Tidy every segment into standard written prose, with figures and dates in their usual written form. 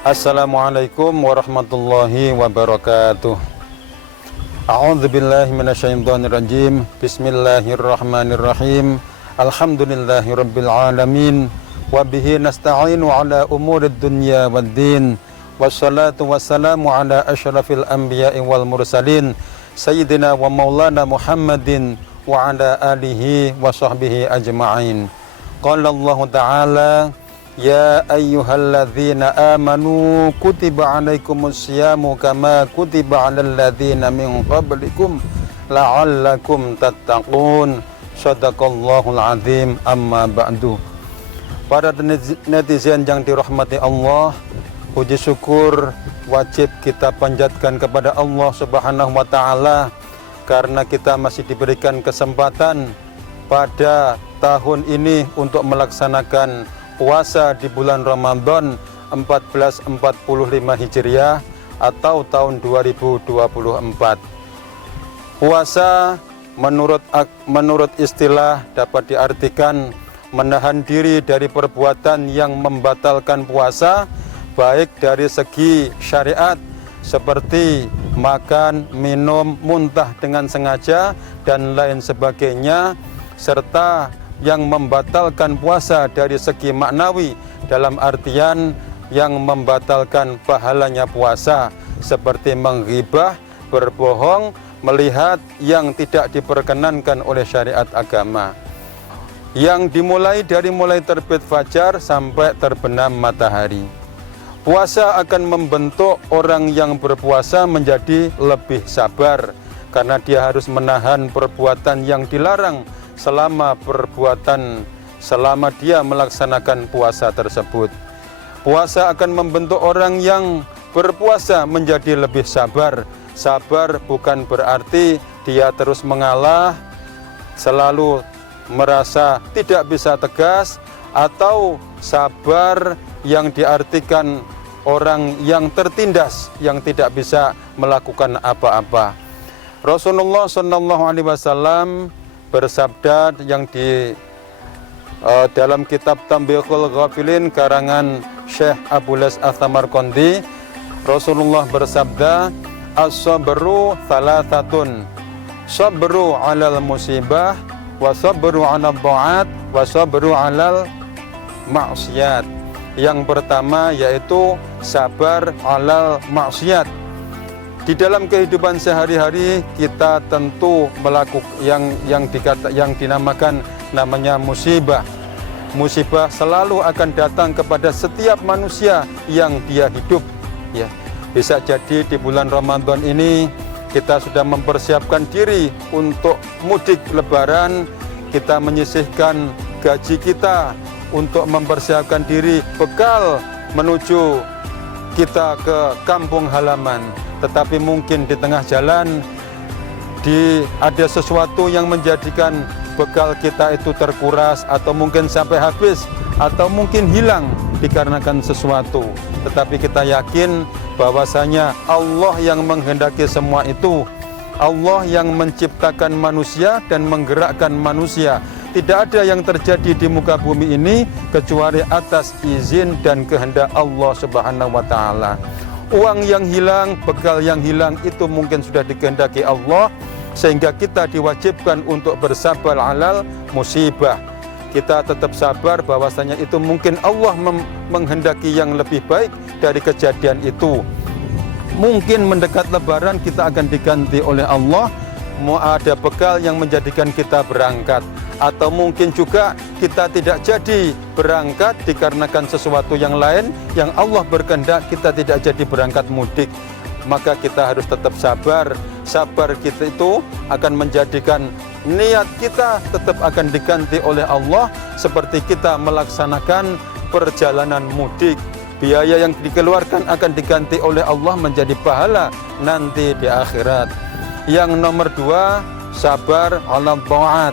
Assalamualaikum warahmatullahi wabarakatuh. A'udzubillahi minasyaitonirrajim. Bismillahirrahmanirrahim. Alhamdulillahirabbil alamin. Wa bihi nasta'inu ala umurid dunya waddin. Wassalatu wassalamu ala asyrafil anbiya'i wal mursalin sayyidina wa maulana Muhammadin wa ala alihi wa sahbihi ajma'in. Qala Allah Ta'ala, ya ayyuhalladzina amanu kutiba alaikumus syamu kama kutiba alal ladzina min qablikum la'allakum tattaqun. Shadaqallahul azim. Amma ba'du. Para netizen yang dirahmati Allah, puji syukur wajib kita panjatkan kepada Allah Subhanahu wa Ta'ala karena kita masih diberikan kesempatan pada tahun ini untuk melaksanakan puasa di bulan Ramadan 1445 Hijriah atau tahun 2024. Puasa menurut istilah dapat diartikan menahan diri dari perbuatan yang membatalkan puasa, baik dari segi syariat seperti makan, minum, muntah dengan sengaja dan lain sebagainya, serta yang membatalkan puasa dari segi maknawi dalam artian yang membatalkan pahalanya puasa seperti menghibah, berbohong, melihat yang tidak diperkenankan oleh syariat agama, yang dimulai dari mulai terbit fajar sampai terbenam matahari. Puasa akan membentuk orang yang berpuasa menjadi lebih sabar karena dia harus menahan perbuatan yang dilarang selama dia melaksanakan puasa tersebut. Puasa akan membentuk orang yang berpuasa menjadi lebih sabar. Sabar bukan berarti dia terus mengalah, selalu merasa tidak bisa tegas, atau sabar yang diartikan orang yang tertindas, yang tidak bisa melakukan apa-apa. Rasulullah SAW bersabda yang di dalam kitab Tanbihul Ghafilin karangan Syekh Abul As-Samarqandi, Rasulullah bersabda, as-sabru thalathatun, sabru 'alal musibah, wa sabru 'alal dha'at, wa sabru 'alal maksiat. Yang pertama yaitu sabar 'alal maksiat. Di dalam kehidupan sehari-hari kita tentu melakukan yang dinamakan namanya musibah. Musibah selalu akan datang kepada setiap manusia yang dia hidup. Ya, bisa jadi di bulan Ramadan ini kita sudah mempersiapkan diri untuk mudik Lebaran, kita menyisihkan gaji kita untuk mempersiapkan diri bekal menuju kita ke kampung halaman. Tetapi mungkin di tengah jalan ada sesuatu yang menjadikan bekal kita itu terkuras, atau mungkin sampai habis, atau mungkin hilang dikarenakan sesuatu. Tetapi kita yakin bahwasanya Allah yang menghendaki semua itu. Allah yang menciptakan manusia dan menggerakkan manusia. Tidak ada yang terjadi di muka bumi ini kecuali atas izin dan kehendak Allah Subhanahu wa Ta'ala. Uang yang hilang, bekal yang hilang itu mungkin sudah dikehendaki Allah, sehingga kita diwajibkan untuk bersabar 'alal musibah. Kita tetap sabar bahwasanya itu mungkin Allah menghendaki yang lebih baik dari kejadian itu. Mungkin mendekat Lebaran kita akan diganti oleh Allah, mau ada bekal yang menjadikan kita berangkat, atau mungkin juga kita tidak jadi berangkat dikarenakan sesuatu yang lain yang Allah berkehendak kita tidak jadi berangkat mudik. Maka kita harus tetap sabar. Sabar kita itu akan menjadikan niat kita tetap akan diganti oleh Allah, seperti kita melaksanakan perjalanan mudik. Biaya yang dikeluarkan akan diganti oleh Allah menjadi pahala nanti di akhirat. Yang nomor 2, sabar 'alal dha'at.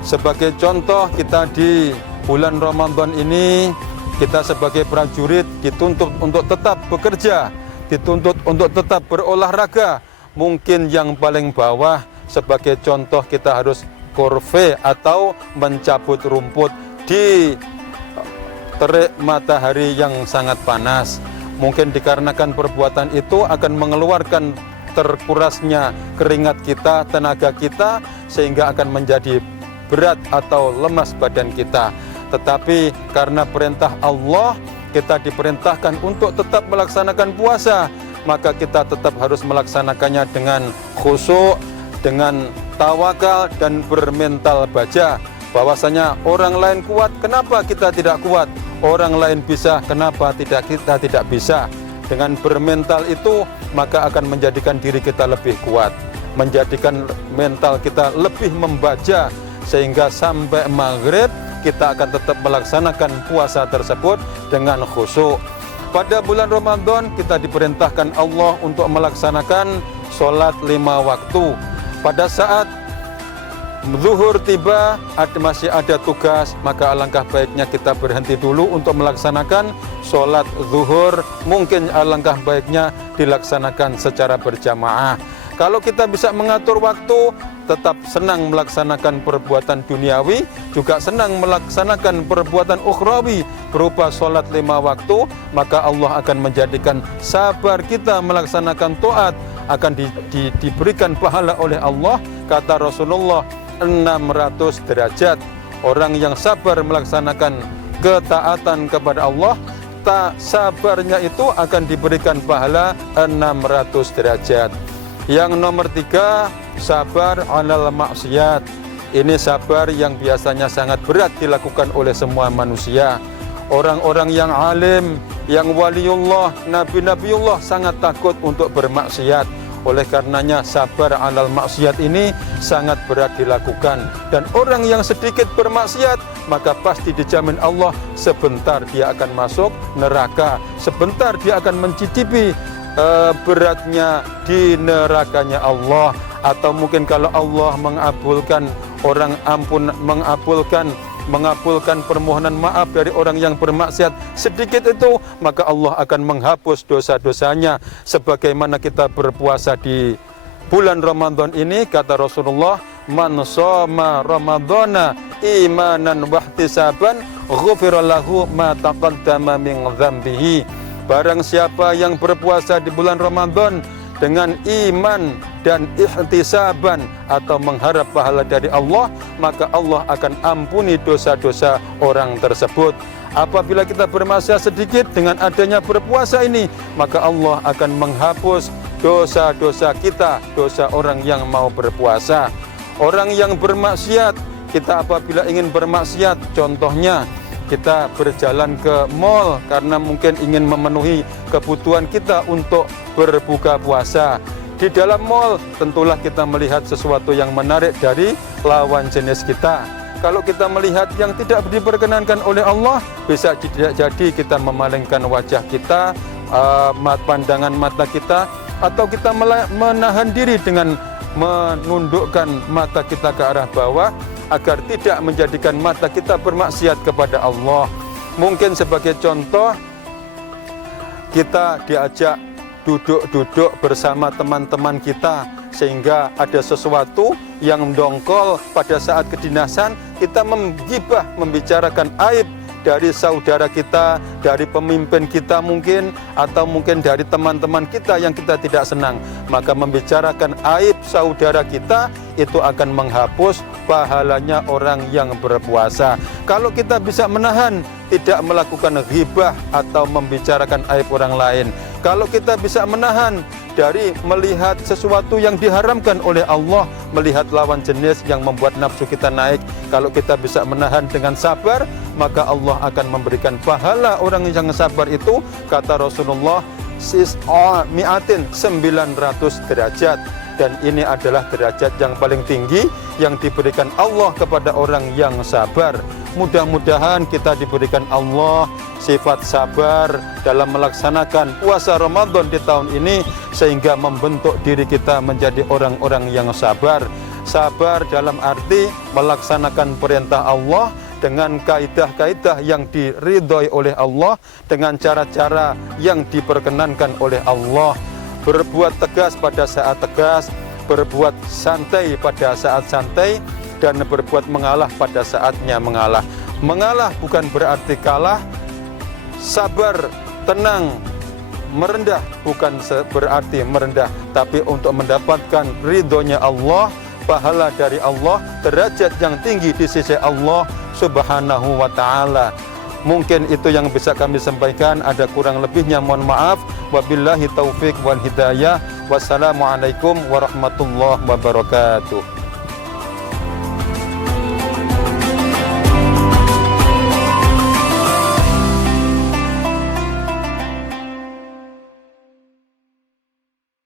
Sebagai contoh, kita di bulan Ramadan ini, kita sebagai prajurit dituntut untuk tetap bekerja, dituntut untuk tetap berolahraga. Mungkin yang paling bawah sebagai contoh kita harus korve atau mencabut rumput di terik matahari yang sangat panas. Mungkin dikarenakan perbuatan itu akan mengeluarkan terkurasnya keringat kita, tenaga kita, sehingga akan menjadi berat atau lemas badan kita. Tetapi karena perintah Allah, kita diperintahkan untuk tetap melaksanakan puasa, maka kita tetap harus melaksanakannya dengan khusyuk, dengan tawakal dan bermental baja. Bahwasanya orang lain kuat, kenapa kita tidak kuat? Orang lain bisa, kenapa kita tidak bisa? Dengan bermental itu, maka akan menjadikan diri kita lebih kuat, menjadikan mental kita lebih membaja, sehingga sampai maghrib kita akan tetap melaksanakan puasa tersebut dengan khusyuk. Pada bulan Ramadan kita diperintahkan Allah untuk melaksanakan sholat 5 waktu. Pada saat zuhur tiba, masih ada tugas, maka alangkah baiknya kita berhenti dulu untuk melaksanakan sholat zuhur. Mungkin alangkah baiknya dilaksanakan secara berjamaah. Kalau kita bisa mengatur waktu, tetap senang melaksanakan perbuatan duniawi, juga senang melaksanakan perbuatan ukhrawi berupa sholat 5 waktu, maka Allah akan menjadikan sabar kita melaksanakan taat akan diberikan pahala oleh Allah. Kata Rasulullah, 600 derajat. Orang yang sabar melaksanakan ketaatan kepada Allah, sabarnya itu akan diberikan pahala 600 derajat. Yang nomor 3, sabar alal maksiat. Ini sabar yang biasanya sangat berat dilakukan oleh semua manusia. Orang-orang yang alim, yang waliullah, nabi-nabiullah sangat takut untuk bermaksiat. Oleh karenanya sabar alal maksiat ini sangat berat dilakukan. Dan orang yang sedikit bermaksiat, maka pasti dijamin Allah sebentar dia akan masuk neraka, sebentar dia akan mencicipi beratnya di nerakanya Allah. Atau mungkin kalau Allah mengabulkan mengabulkan permohonan maaf dari orang yang bermaksiat sedikit itu, maka Allah akan menghapus dosa-dosanya. Sebagaimana kita berpuasa di bulan Ramadan ini, kata Rasulullah, man shoma ramadhana imanan wahtisaban ghufira lahu ma taqaddama min dzambihi. Barang siapa yang berpuasa di bulan Ramadan dengan iman dan ihtisaban atau mengharap pahala dari Allah, maka Allah akan ampuni dosa-dosa orang tersebut. Apabila kita bermaksiat sedikit, dengan adanya berpuasa ini, maka Allah akan menghapus dosa-dosa kita, dosa orang yang mau berpuasa. Orang yang bermaksiat, kita apabila ingin bermaksiat, contohnya kita berjalan ke mall karena mungkin ingin memenuhi kebutuhan kita untuk berbuka puasa. Di dalam mall tentulah kita melihat sesuatu yang menarik dari lawan jenis kita. Kalau kita melihat yang tidak diperkenankan oleh Allah, bisa jadi kita memalingkan wajah kita, pandangan mata kita, atau kita menahan diri dengan menundukkan mata kita ke arah bawah, agar tidak menjadikan mata kita bermaksiat kepada Allah. Mungkin sebagai contoh, kita diajak duduk-duduk bersama teman-teman kita, sehingga ada sesuatu yang mendongkol pada saat kedinasan, kita menggibah, membicarakan aib dari saudara kita, dari pemimpin kita mungkin, atau mungkin dari teman-teman kita yang kita tidak senang. Maka membicarakan aib saudara kita itu akan menghapus pahalanya orang yang berpuasa. Kalau kita bisa menahan, tidak melakukan ghibah atau membicarakan aib orang lain, kalau kita bisa menahan dari melihat sesuatu yang diharamkan oleh Allah, melihat lawan jenis yang membuat nafsu kita naik, kalau kita bisa menahan dengan sabar, maka Allah akan memberikan pahala orang yang sabar itu, kata Rasulullah, 900 derajat. Dan ini adalah derajat yang paling tinggi yang diberikan Allah kepada orang yang sabar. Mudah-mudahan kita diberikan Allah sifat sabar dalam melaksanakan puasa Ramadan di tahun ini, sehingga membentuk diri kita menjadi orang-orang yang sabar. Sabar dalam arti melaksanakan perintah Allah dengan kaidah-kaidah yang diridhoi oleh Allah, dengan cara-cara yang diperkenankan oleh Allah. Berbuat tegas pada saat tegas, berbuat santai pada saat santai, dan berbuat mengalah pada saatnya mengalah. Mengalah bukan berarti kalah. Sabar, tenang, merendah bukan berarti merendah, tapi untuk mendapatkan ridhonya Allah, pahala dari Allah, derajat yang tinggi di sisi Allah Subhanahu wa ta'ala. Mungkin itu yang bisa kami sampaikan, ada kurang lebihnya mohon maaf. Wabillahi taufik wal hidayah. Wassalamualaikum warahmatullahi wabarakatuh.